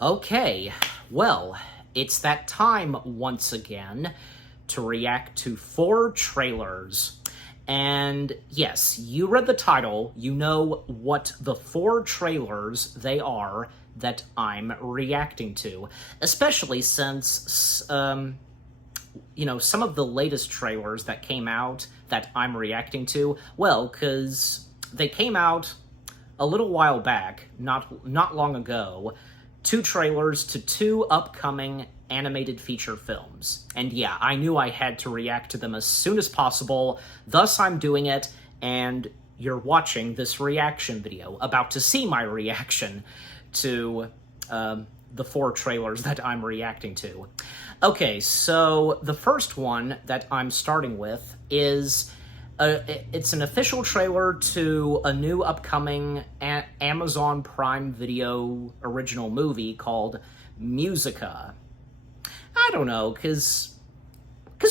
Okay, well, it's that time once again to react to 4 trailers. And yes, you read the title, you know what the 4 trailers they are that I'm reacting to. Especially since, some of the latest trailers that came out that I'm reacting to, well, because they came out a little while back, not long ago, 2 trailers to 2 upcoming animated feature films. And yeah, I knew I had to react to them as soon as possible, thus I'm doing it, and you're watching this reaction video, about to see my reaction to the 4 trailers that I'm reacting to. Okay, so the first one that I'm starting with is it's an official trailer to a new upcoming Amazon Prime Video original movie called Música. I don't know, because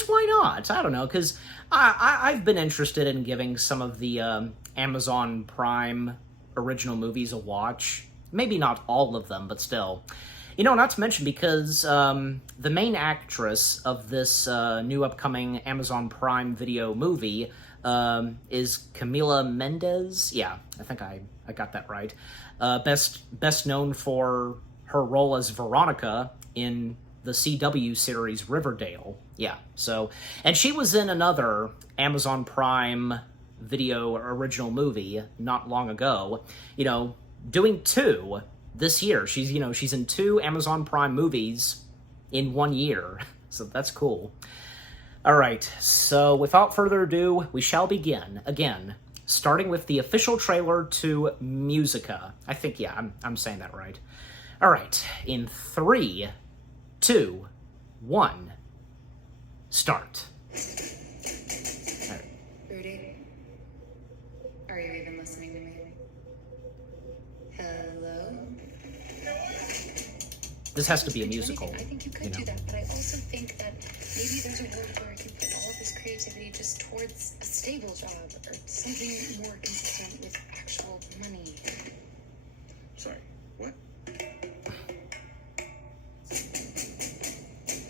why not? I don't know, because I've been interested in giving some of the Amazon Prime original movies a watch. Maybe not all of them, but still. Not to mention because the main actress of this new upcoming Amazon Prime Video movie is Camila Mendes. Yeah, I think I got that right. Best known for her role as Veronica in the CW series Riverdale. Yeah, so, and she was in another Amazon Prime Video original movie not long ago, doing 2 this year. She's in 2 Amazon Prime movies in 1 year, so that's cool. All right, so without further ado, we shall begin, again, starting with the official trailer to Música. I think, yeah, I'm saying that right. All right, in 3, 2, 1, start. Rudy, are you even listening to me? Hello? This has to be a musical. I think you could do that, but I also think that maybe there's a world where I could put all of this creativity just towards a stable job or something more consistent with actual money. Sorry, what?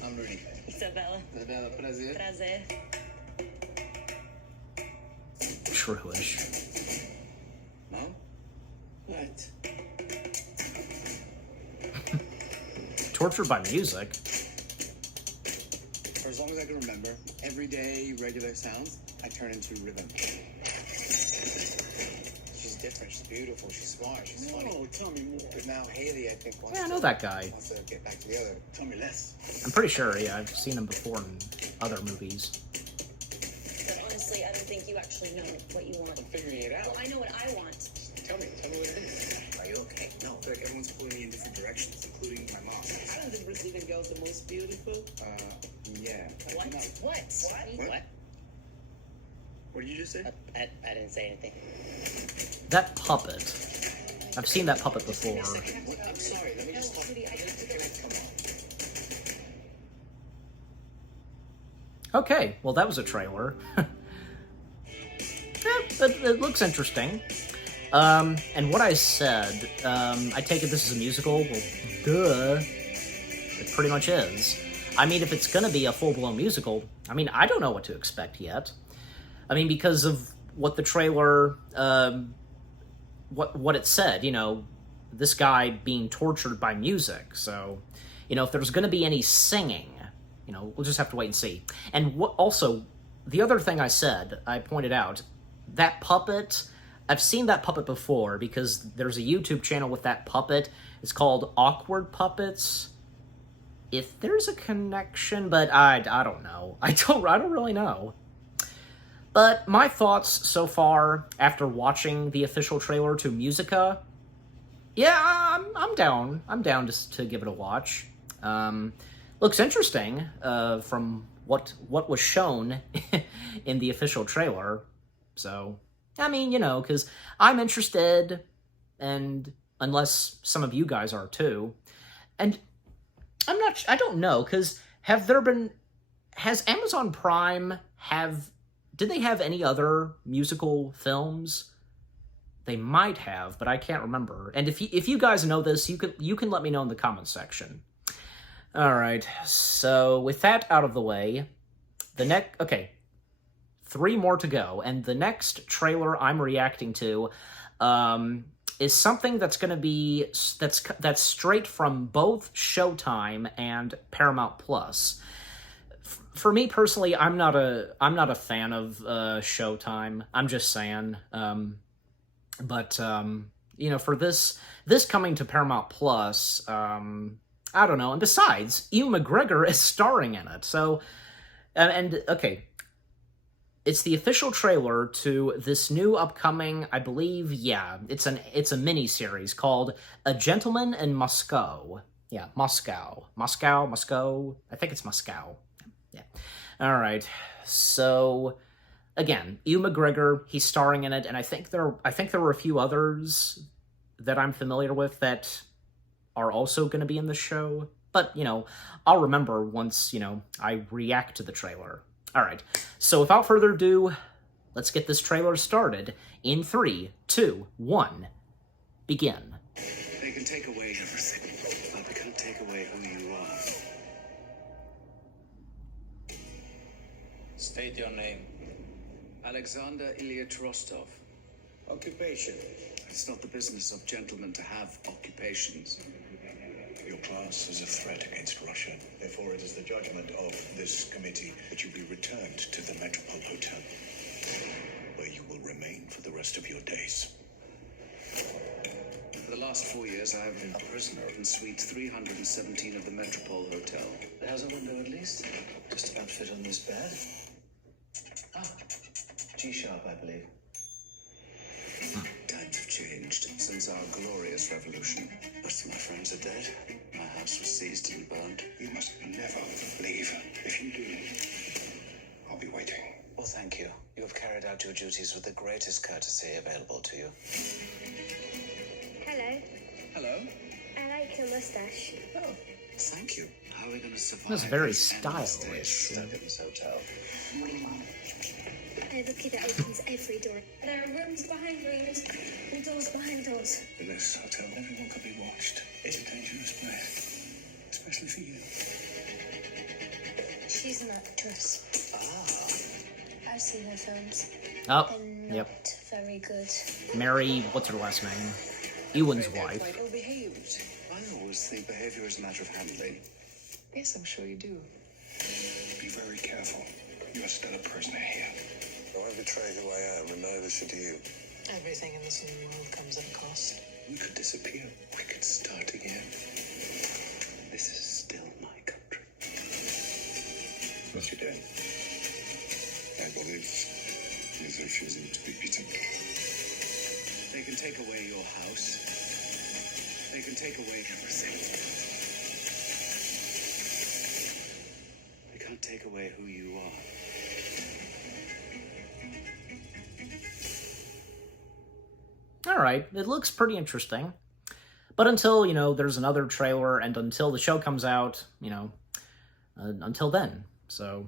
I'm Rudy. Isabella. Isabella, prazer. Prazer. Shrewish. Mom? What? Tortured by music? For as long as I can remember, everyday, regular sounds, I turn into rhythm. She's different, she's beautiful, she's smart, she's funny. Oh, tell me more. But now Haley, I think, Yeah, I know that guy. wants to get back together. Tell me less. I'm pretty sure, yeah, I've seen him before in other movies. But honestly, I don't think you actually know what you want. I'm figuring it out. Well, I know what I want. Tell me what it is. Are you okay? No, I feel like everyone's pulling me in different directions, including my mom. I don't think Brazilian girl's the most beautiful. Yeah. What? No. What? What did you just say? I didn't say anything. That puppet. I've seen that puppet before. I'm sorry, let me just talk. Come on. Okay, well that was a trailer. It looks interesting. And what I said, I take it this is a musical? Well, duh. It pretty much is. I mean, if it's gonna be a full-blown musical, I don't know what to expect yet. Because of what the trailer, what it said, this guy being tortured by music, so, if there's gonna be any singing, we'll just have to wait and see. And also, the other thing I pointed out, that puppet, I've seen that puppet before because there's a YouTube channel with that puppet. It's called Awkward Puppets. If there's a connection, but I don't know. I don't really know. But my thoughts so far after watching the official trailer to Música, yeah, I'm down. I'm down to give it a watch. Looks interesting from what was shown in the official trailer. So, because I'm interested, and unless some of you guys are too, and I don't know, because has Amazon Prime did they have any other musical films They might have, but I can't remember. And if you guys know this, you can let me know in the comments section. All right, so with that out of the way, okay, 3 more to go, and the next trailer I'm reacting to is something that's going to be that's straight from both Showtime and Paramount Plus. For me personally, I'm not a fan of Showtime. I'm just saying, but you know, for this coming to Paramount Plus, I don't know. And besides, Ewan McGregor is starring in it. So, and okay, it's the official trailer to this new upcoming, I believe, yeah, it's a mini-series called A Gentleman in Moscow. Yeah, Moscow. I think it's Moscow. Yeah. All right. So, again, Ewan McGregor, he's starring in it, and I think there were a few others that I'm familiar with that are also going to be in the show. But, you know, I'll remember once, you know, I react to the trailer. All right, so without further ado, let's get this trailer started in 3, 2, 1, begin. They can take away everything, but they can't take away who you are. State your name. Alexander Ilyich Rostov. Occupation. It's not the business of gentlemen to have occupations. Your class is a threat against Russia. Therefore, it is the judgment of this committee that you be returned to the Metropole Hotel, where you will remain for the rest of your days. For the last 4 years, I have been a prisoner in Suite 317 of the Metropole Hotel. It has a window at least. Just about fit on this bed. Ah, G-sharp, I believe. Times have changed since our glorious revolution. Most of my friends are dead. My house was seized and burned. You must never leave. If you do, I'll be waiting. Well, thank you. You have carried out your duties with the greatest courtesy available to you. Hello. Hello? I like your mustache. Oh, thank you. How are we going to survive? That's very this endless stylish. days stuck in this hotel? I have a key that opens every door. There are rooms behind rooms and doors behind doors. In this hotel, everyone could be watched. It's a dangerous place, especially for you. She's an actress. I've seen her films. Oh, They're not yep. very good. Mary, what's her last name? Ewan's wife. Quite ill behaved. I always think behavior is a matter of handling. Yes, I'm sure you do. Be very careful. You are still a prisoner here. I won't betray who I am, and neither should you. Everything in this new world comes at a cost. We could disappear. We could start again. This is still my country. What's your doing? I believe he's refusing to be beaten. They can take away your house. They can take away everything. They can't take away who you are. All right, it looks pretty interesting. But until, you know, there's another trailer and until the show comes out, you know, until then. So,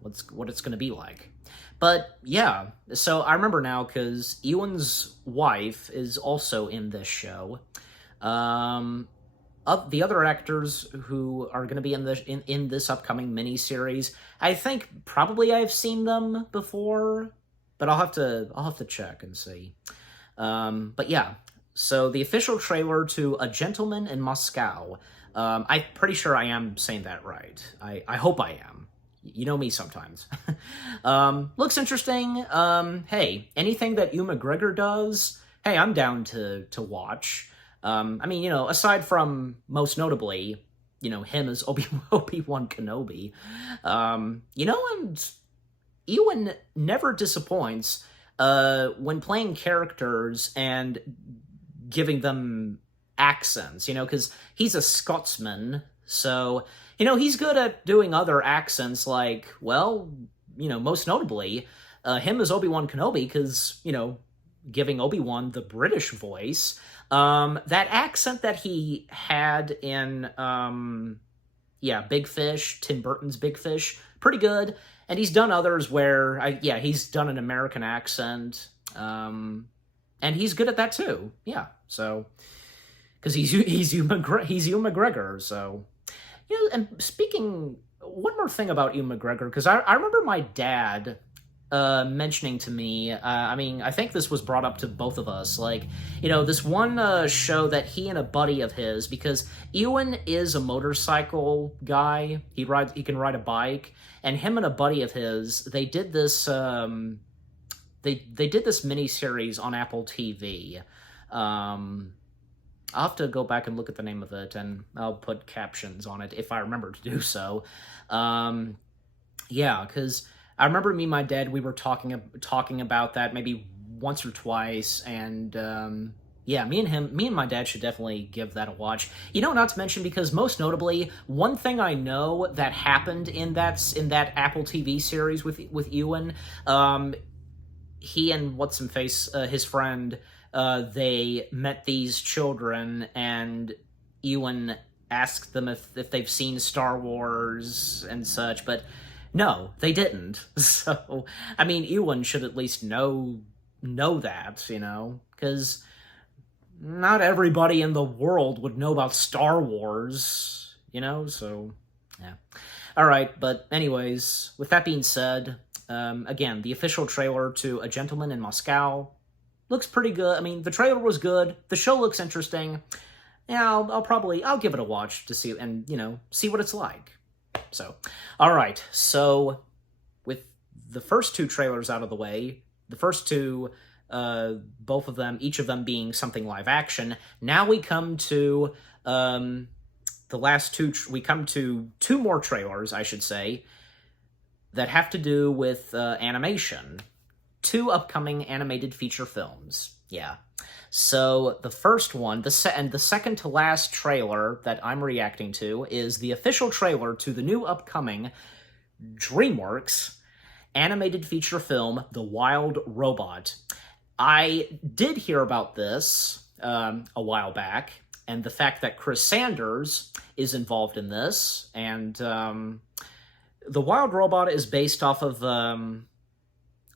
what it's going to be like. But, yeah, so I remember now because Ewan's wife is also in this show. The other actors who are going to be in this upcoming miniseries, I think probably I've seen them before, but I'll have to check and see. But yeah, so the official trailer to A Gentleman in Moscow. I'm pretty sure I am saying that right. I hope I am. You know me sometimes. Looks interesting. Hey, anything that Ewan McGregor does, hey, I'm down to watch. I mean, you know, aside from most notably, you know, him as Obi-Wan Kenobi, you know, and Ewan never disappoints when playing characters and giving them accents, you know, because he's a Scotsman, so, you know, he's good at doing other accents, like, well, you know, most notably, him as Obi-Wan Kenobi, because, you know, giving Obi-Wan the British voice, that accent that he had in, yeah, Big Fish, Tim Burton's Big Fish, pretty good. And he's done others where, yeah, he's done an American accent. and he's good at that too. Yeah, so because he's Ewan McGregor. So and speaking, one more thing about Ewan McGregor, because I remember my dad mentioning to me, I think this was brought up to both of us, like, this one show that he and a buddy of his, because Ewan is a motorcycle guy, he can ride a bike, and him and a buddy of his, they did this, they did this miniseries on Apple TV. I'll have to go back and look at the name of it, and I'll put captions on it if I remember to do so. Yeah, because I remember me and my dad, we were talking about that maybe once or twice, and yeah, me and my dad should definitely give that a watch. Not to mention, because most notably, one thing I know that happened in that Apple TV series with Ewan, he and his friend, they met these children, and Ewan asked them if they've seen Star Wars and such, but no, they didn't. So, Ewan should at least know that, because not everybody in the world would know about Star Wars, so, yeah. Alright, but anyways, with that being said, again, the official trailer to A Gentleman in Moscow looks pretty good. The trailer was good, the show looks interesting. Yeah, I'll give it a watch to see, and, see what it's like. So, alright, so with the first two trailers out of the way, the first two, both of them, each of them being something live action, now we come to the last two, we come to two more trailers, I should say, that have to do with animation. Two upcoming animated feature films. Yeah. So the first one, the second to last trailer that I'm reacting to is the official trailer to the new upcoming DreamWorks animated feature film, The Wild Robot. I did hear about this a while back, and the fact that Chris Sanders is involved in this, and The Wild Robot is based off of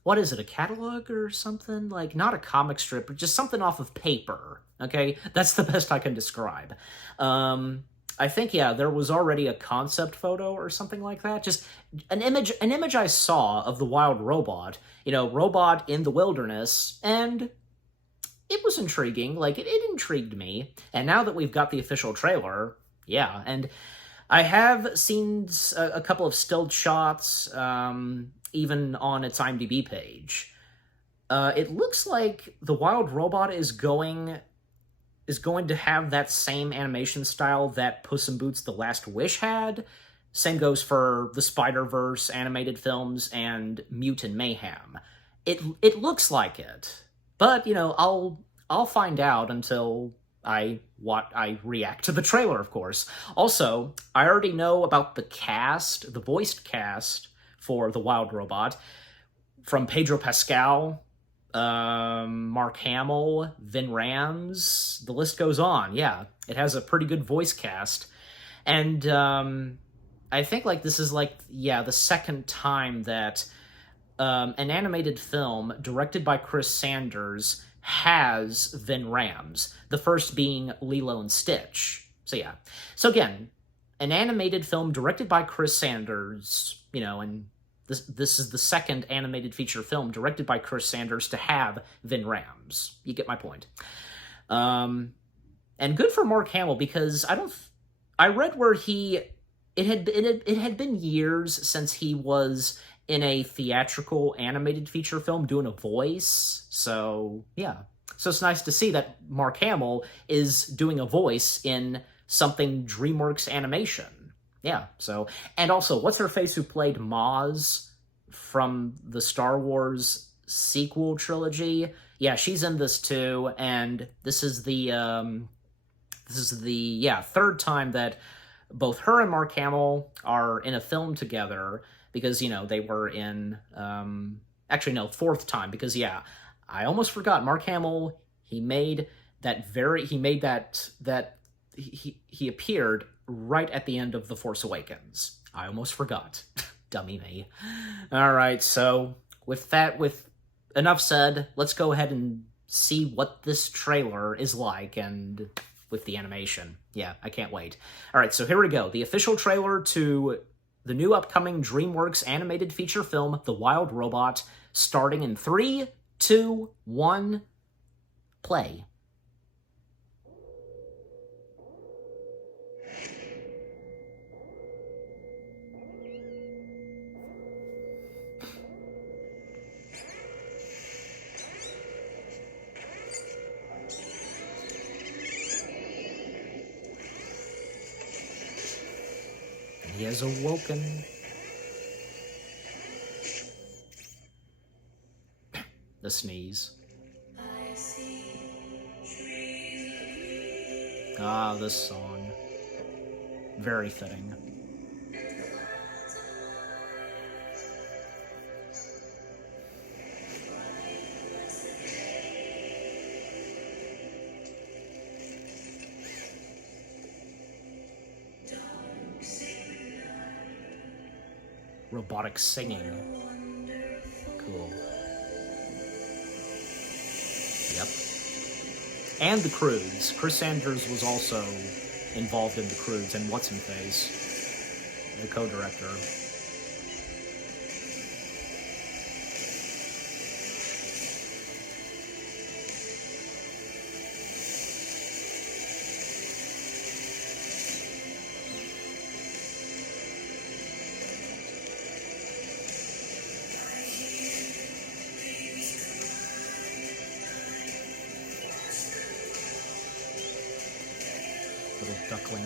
what is it, a catalog or something? Like, not a comic strip, but just something off of paper, okay? That's the best I can describe. I think, yeah, there was already a concept photo or something like that. Just an image I saw of the wild robot, robot in the wilderness, and it was intriguing. Like, it intrigued me. And now that we've got the official trailer, yeah, and I have seen a couple of still shots, even on its IMDb page. It looks like the Wild Robot is going to have that same animation style that Puss in Boots: The Last Wish had. Same goes for the Spider-Verse animated films and Mutant Mayhem. It looks like it, but I'll find out until I react to the trailer, of course. Also, I already know about the cast, the voiced cast for the Wild Robot, from Pedro Pascal, Mark Hamill, Vin Rams, the list goes on. Yeah, it has a pretty good voice cast. And I think this is the second time that an animated film directed by Chris Sanders has Vin Rams, the first being Lilo and Stitch. So yeah. So again, an animated film directed by Chris Sanders, and this is the second animated feature film directed by Chris Sanders to have Vin Rams. You get my point. And good for Mark Hamill, because I read where it had been years since he was in a theatrical animated feature film doing a voice. So, yeah. So it's nice to see that Mark Hamill is doing a voice in something DreamWorks animation. Yeah, so... And also, what's-her-face who played Maz from the Star Wars sequel trilogy? Yeah, she's in this too, and this is the third time that both her and Mark Hamill are in a film together, because, they were in... actually, no, fourth time, because, yeah, I almost forgot. Mark Hamill, he appeared right at the end of The Force Awakens. I almost forgot. Dummy me. Alright, so with enough said, let's go ahead and see what this trailer is like and with the animation. Yeah, I can't wait. All right, so here we go. The official trailer to the new upcoming DreamWorks animated feature film, The Wild Robot, starting in 3, 2, 1, play. He has awoken. The sneeze. Ah, this song. Very fitting. Robotic singing. Cool. Yep. And the Croods. Chris Sanders was also involved in the Croods and What's-in-Face, the co-director. Little duckling.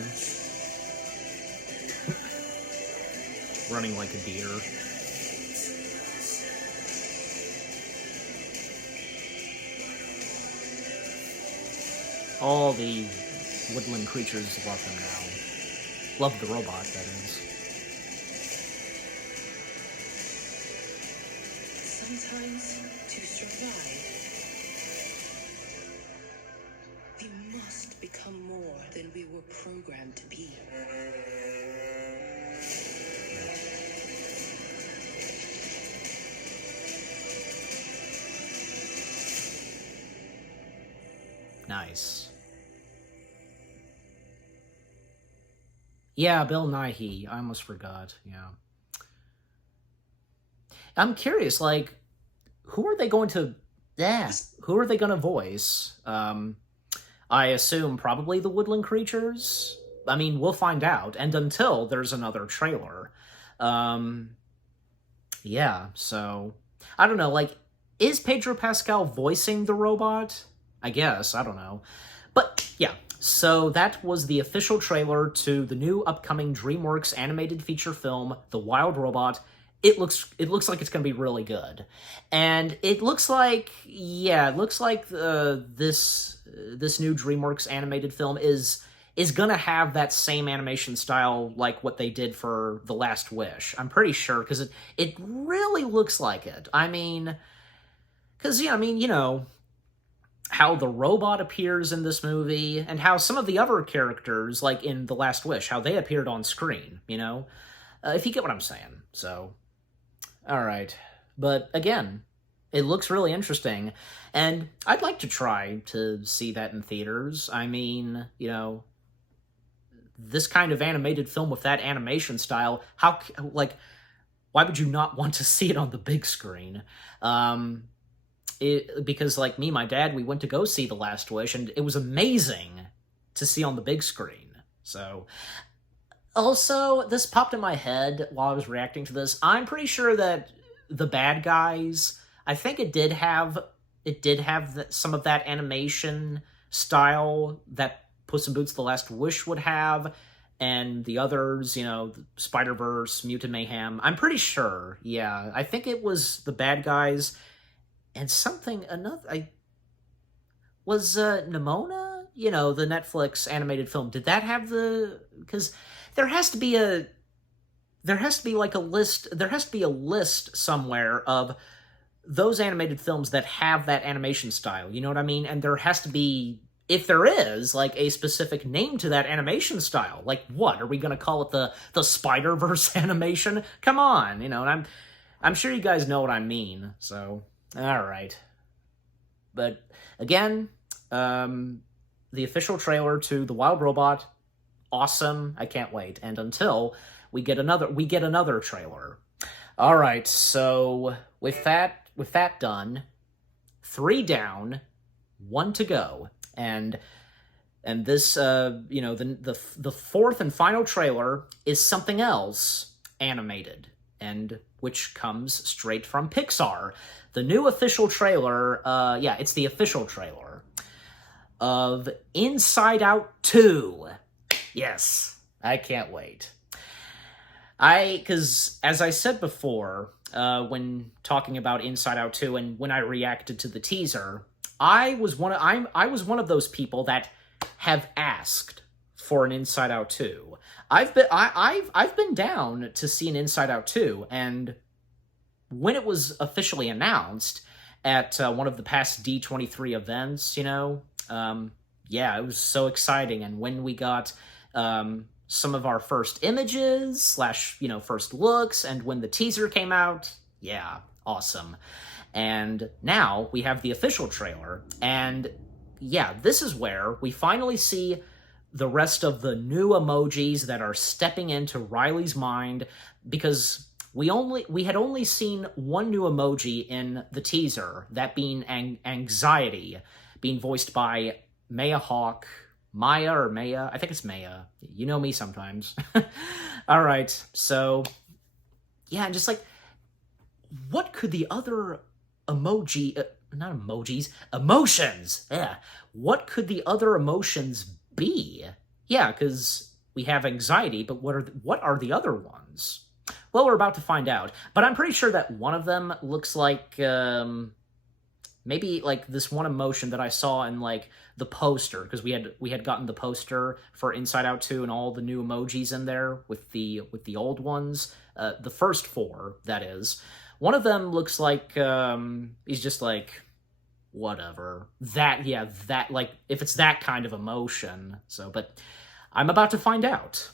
Running like a deer. All the woodland creatures love him now. Love the robot, that is. Sometimes, to survive, we must become more than we were programmed to be. Nice. Yeah, Bill Nighy. I almost forgot. Yeah. I'm curious, like, who are they going to... Yeah, who are they going to voice? I assume probably the woodland creatures? I mean, we'll find out. And until there's another trailer. Yeah, so... I don't know, like, is Pedro Pascal voicing the robot? I guess, I don't know. But, yeah, so that was the official trailer to the new upcoming DreamWorks animated feature film, The Wild Robot. It looks like it's going to be really good. And it looks like, yeah, it looks like this new DreamWorks animated film is going to have that same animation style like what they did for The Last Wish. I'm pretty sure, because it really looks like it. I mean, because, yeah, I mean, you know, how the robot appears in this movie, and how some of the other characters, like in The Last Wish, how they appeared on screen, you know? If you get what I'm saying, so... Alright. But, again, it looks really interesting, and I'd like to try to see that in theaters. I mean, you know, this kind of animated film with that animation style, how, like, why would you not want to see it on the big screen? Because, like me, my dad, we went to go see The Last Wish, and it was amazing to see on the big screen. So, also, this popped in my head while I was reacting to this. I'm pretty sure that the bad guys, I think it did have some of that animation style that Puss in Boots: The Last Wish would have, and the others, you know, Spider-Verse, Mutant Mayhem. I'm pretty sure, yeah. I think it was the bad guys. And was Nimona, you know, the Netflix animated film, did that have because there has to be a list somewhere of those animated films that have that animation style, you know what I mean? And there has to be, if there is, like, a specific name to that animation style. Like, what? Are we going to call it the Spider-Verse animation? Come on, you know, and I'm sure you guys know what I mean, so... All right. But again, the official trailer to The Wild Robot, awesome. I can't wait. And until we get another trailer. All right, so with that done, 3 down, 1 to go. And this the fourth and final trailer is something else animated, and which comes straight from Pixar. The new official trailer, it's the official trailer of Inside Out 2. Yes, I can't wait. Because as I said before, when talking about Inside Out 2 and when I reacted to the teaser, I was one of those people that have asked for an Inside Out 2. I've been down to see an Inside Out 2, and when it was officially announced at one of the past D23 events, it was so exciting. And when we got some of our first images / first looks, and when the teaser came out, yeah, awesome. And now we have the official trailer, and yeah, this is where we finally see the rest of the new emojis that are stepping into Riley's mind, because we had only seen one new emoji in the teaser, that being anxiety, being voiced by Maya, I think it's Maya. You know me sometimes. All right, so yeah, and just like, what could the other emotions. Yeah. What could the other emotions be? Yeah, because we have anxiety, but what are the other ones? Well, we're about to find out. But I'm pretty sure that one of them looks like maybe like this one emotion that I saw in like the poster, because we had gotten the poster for Inside Out 2 and all the new emojis in there with the old ones, the first 4, that is. One of them looks like he's just like, whatever. That, like, if it's that kind of emotion. So, but I'm about to find out.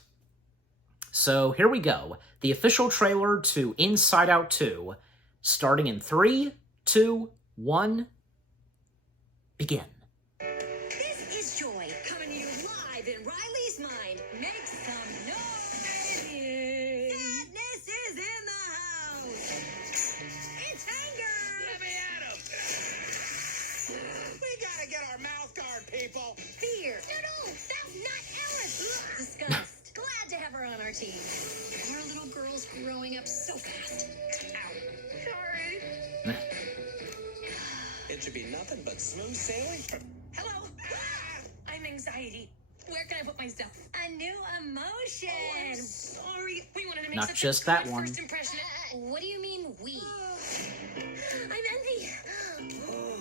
So here we go. The official trailer to Inside Out 2, starting in 3, 2, 1, begin. This is Joy, coming to you live in Riley's mind. Make some noise! Sadness is in the house! It's anger! Let me at him! We gotta get our mouth guard, people! Fear! No, that's not Alice! Disgust. Glad to have her on our team. Our little girl's growing up so fast. Ow. Sorry. It should be nothing but smooth sailing. Hello! I'm anxiety. Where can I put myself? A new emotion! Oh, I'm sorry. We wanted to make Not such just a that good one. first impression. What do you mean, we? I'm envy.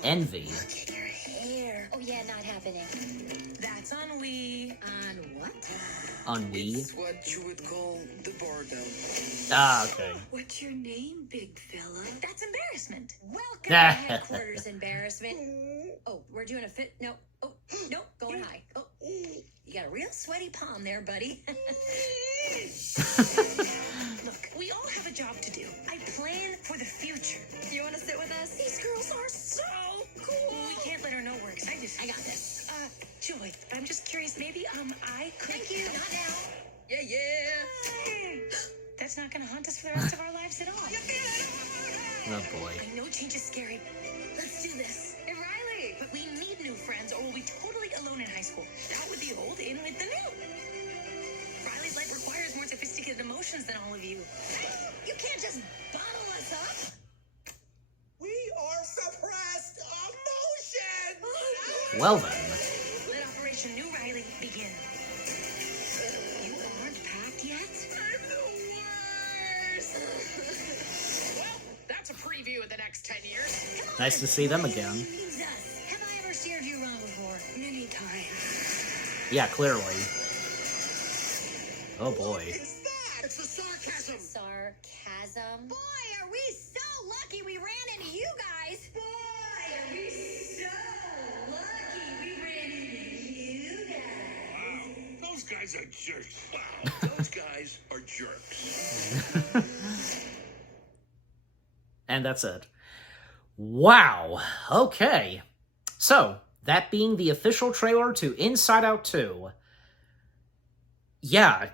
Envy. Look at your hair. Oh, yeah, not happening. That's ennui. On what? Ennui. It's what you would call the boredom. Ah, okay. What's your name, big fella? That's embarrassment. Welcome to headquarters, embarrassment. Oh, we're doing a fit. No. Oh, no, going high. Oh, you got a real sweaty palm there, buddy. Look, we all have a job to do. I plan for the future. You want to sit with us? These girls are so cool. We can't let her know we're excited. I got this. Joy, I'm just curious, maybe, I could... Thank you. Not now. Yeah. That's not gonna haunt us for the rest of our lives at all. Oh boy. I know change is scary. Let's do this. Hey, Riley. But we need new friends or we'll be totally alone in high school. Out with the old, in with the new. Riley's life requires more sophisticated emotions than all of you. You can't just bottle us up. We are suppressed emotions! Well then. Let Operation New Riley begin. You aren't packed yet? I'm the worst! Well, that's a preview of the next 10 years. Nice to see them again. Jesus. Have I ever steered you wrong before? Many times. Yeah, clearly. Oh boy. It's that! It's the sarcasm! Sarcasm. Boy, are we so lucky we ran into you guys. Boy, are we so lucky we ran into you guys. Wow, those guys are jerks. Wow, those guys are jerks. And that's it. Wow. Okay. So, that being the official trailer to Inside Out 2, yeah,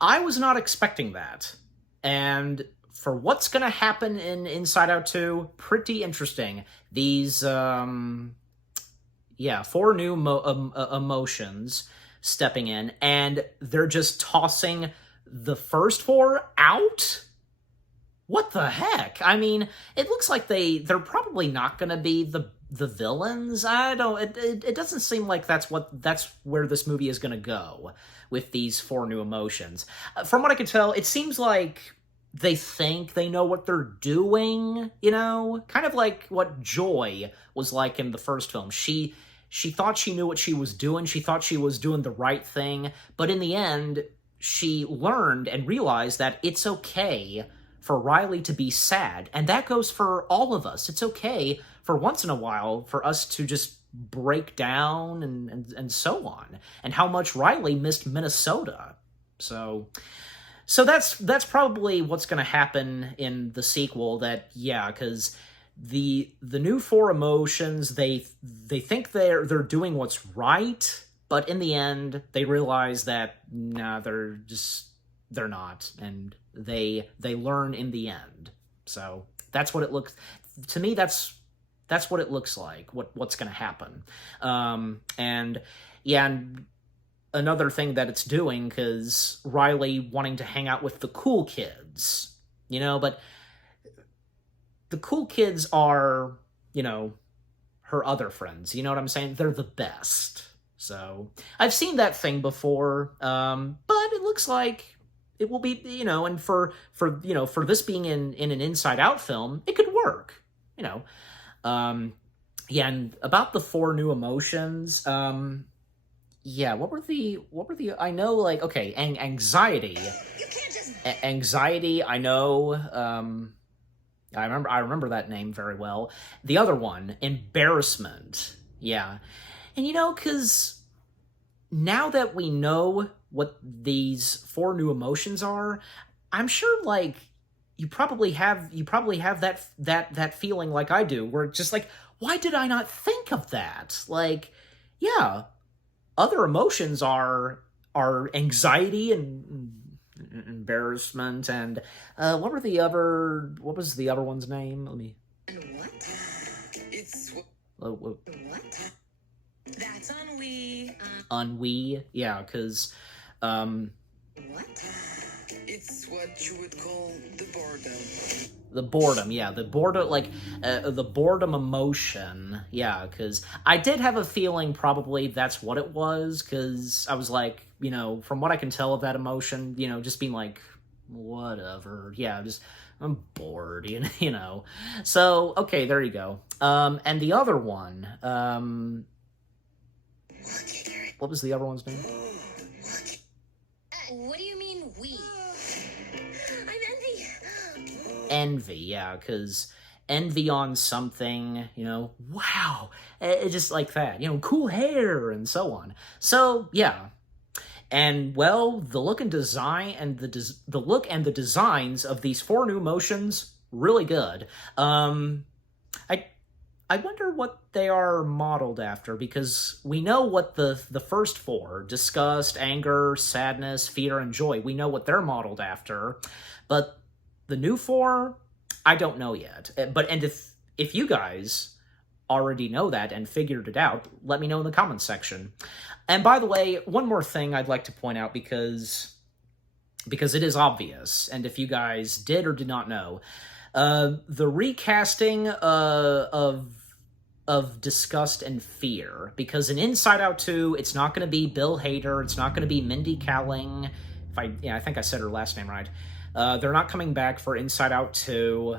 I was not expecting that. And for what's gonna happen in Inside Out 2, pretty interesting. These, 4 new emotions stepping in, and they're just tossing the first 4 out? What the heck? I mean, it looks like they're probably not gonna be the villains. I don't. It doesn't seem like that's where this movie is gonna go with these 4 new emotions. From what I can tell, it seems like they think they know what they're doing. You know, kind of like what Joy was like in the first film. She thought she knew what she was doing. She thought she was doing the right thing, but in the end, she learned and realized that it's okay for Riley to be sad, and that goes for all of us. It's okay for once in a while for us to just break down and so on, and how much Riley missed Minnesota. So that's probably what's going to happen in the sequel. That, yeah, because the new 4 emotions, they think they're doing what's right, but in the end they realize that nah, they're not, and they learn in the end. So that's what it looks to me. That's what it looks like. What's going to happen. And another thing that it's doing, because Riley wanting to hang out with the cool kids, you know, but the cool kids are, you know, her other friends. You know what I'm saying? They're the best. So I've seen that thing before, but it looks like it will be, you know, and for this being in an Inside Out film, it could work, you know. And about the 4 new emotions, what were the I know, like, okay, anxiety. You can't just... Anxiety, I know, I remember that name very well. The other one, embarrassment. Yeah. And you know, because now that we know what these 4 new emotions are, I'm sure, like, you probably have that feeling like I do, where it's just like, why did I not think of that? Like, yeah, other emotions are anxiety and embarrassment, and what was the other one's name? Let me... And what? It's... What? That's ennui. Ennui, yeah, because... What? It's what you would call the boredom. The boredom, yeah, the boredom, like, the boredom emotion, yeah, because I did have a feeling probably that's what it was, because I was like, you know, from what I can tell of that emotion, you know, just being like, whatever, yeah, I'm bored, you know, so, okay, there you go. And the other one, what was the other one's name? What do you mean, we? I'm envy. Envy, yeah, because envy on something, you know, wow, just like that, you know, cool hair and so on. So, yeah. And, well, the look and design and the look and the designs of these 4 new emotions, really good. I wonder what they are modeled after, because we know what the first 4, disgust, anger, sadness, fear, and joy, we know what they're modeled after, but the new 4, I don't know yet. And if you guys already know that and figured it out, let me know in the comments section. And by the way, one more thing I'd like to point out, because it is obvious, and if you guys did or did not know, the recasting of disgust and fear, because in Inside Out 2, it's not going to be Bill Hader, it's not going to be Mindy Kaling, I think I said her last name right. They're not coming back for Inside Out 2,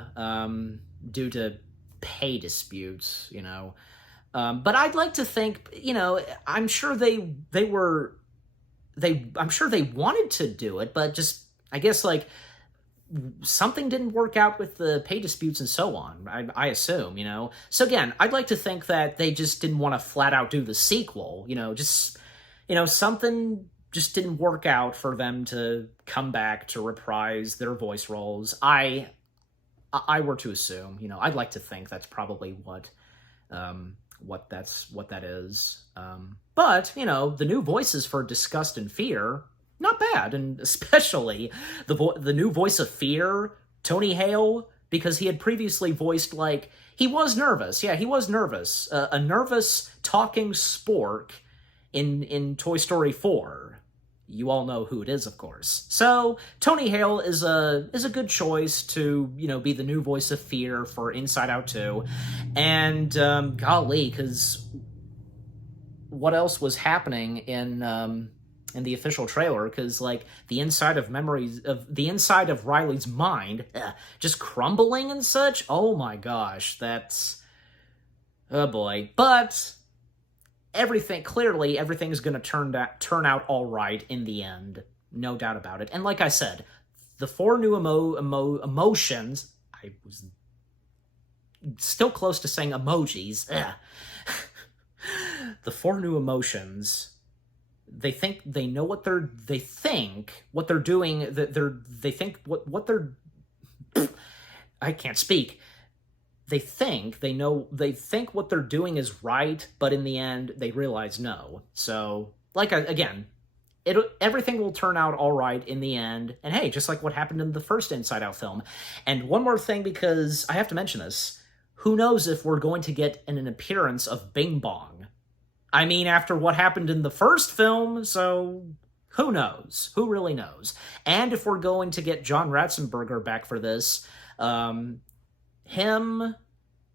due to pay disputes, you know. But I'd like to think, you know, I'm sure I'm sure they wanted to do it, but just, I guess, like, something didn't work out with the pay disputes and so on, I assume, you know? So again, I'd like to think that they just didn't want to flat out do the sequel, you know, just, you know, something just didn't work out for them to come back to reprise their voice roles. I were to assume, you know, I'd like to think that's probably what what that is. But, you know, the new voices for Disgust and Fear, not bad. And especially the new voice of Fear, Tony Hale, because he had previously voiced, like, he was nervous. Yeah, he was nervous. A nervous talking spork in Toy Story 4. You all know who it is, of course. So, Tony Hale is a good choice to, you know, be the new voice of Fear for Inside Out 2. And, golly, because what else was happening in the official trailer? Because, like, the inside of Riley's mind, just crumbling and such. Oh my gosh, that's, oh boy. But everything's going to turn out all right in the end, no doubt about it. And like I said, the 4 new emotions. I was still close to saying emojis. The 4 new emotions. They think they know what they're doing. I can't speak. They think what they're doing is right, but in the end, they realize no. So, everything will turn out all right in the end. And hey, just like what happened in the first Inside Out film. And one more thing, because I have to mention this, who knows if we're going to get an appearance of Bing Bong? I mean, after what happened in the first film, so who knows? Who really knows? And if we're going to get John Ratzenberger back for this, him,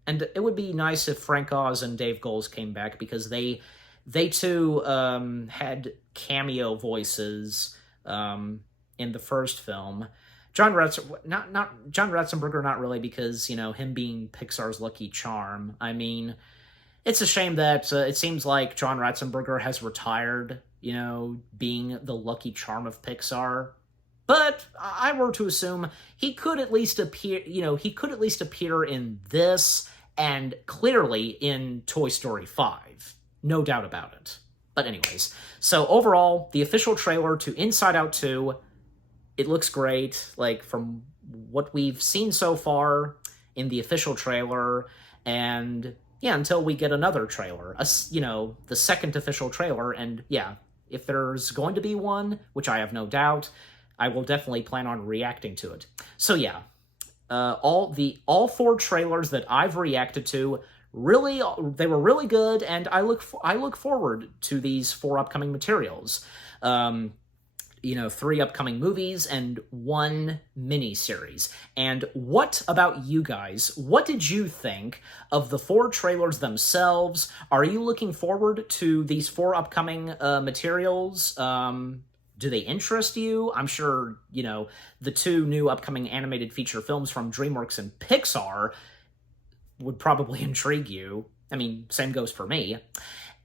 and it would be nice if Frank Oz and Dave Goelz came back, because they too had cameo voices in the first film. John Ratzenberger, not really, because, you know, him being Pixar's Lucky Charm. I mean, it's a shame that it seems like John Ratzenberger has retired, you know, being the Lucky Charm of Pixar. But I were to assume he could at least appear, in this, and clearly in Toy Story 5. No doubt about it. But anyways, so overall, the official trailer to Inside Out 2, it looks great, like, from what we've seen so far in the official trailer, and yeah, until we get another trailer, the second official trailer, and yeah, if there's going to be one, which I have no doubt, I will definitely plan on reacting to it. So yeah, all 4 trailers that I've reacted to, they were really good, and I look forward to these 4 upcoming materials. 3 upcoming movies and 1 mini-series. And what about you guys? What did you think of the 4 trailers themselves? Are you looking forward to these 4 upcoming materials? Do they interest you? I'm sure, the 2 new upcoming animated feature films from DreamWorks and Pixar would probably intrigue you. I mean, same goes for me.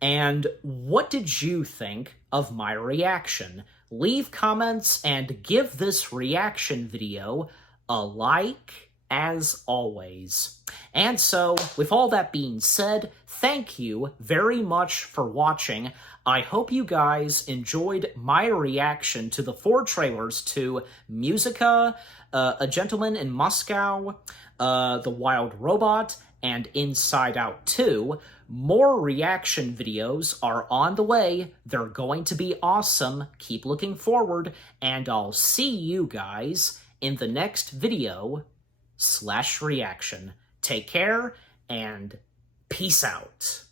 And what did you think of my reaction? Leave comments and give this reaction video a like, as always. And so, with all that being said, thank you very much for watching. I hope you guys enjoyed my reaction to the 4 trailers to Música, A Gentleman in Moscow, The Wild Robot, and Inside Out 2. More reaction videos are on the way. They're going to be awesome. Keep looking forward, and I'll see you guys in the next video/reaction. Take care, and peace out.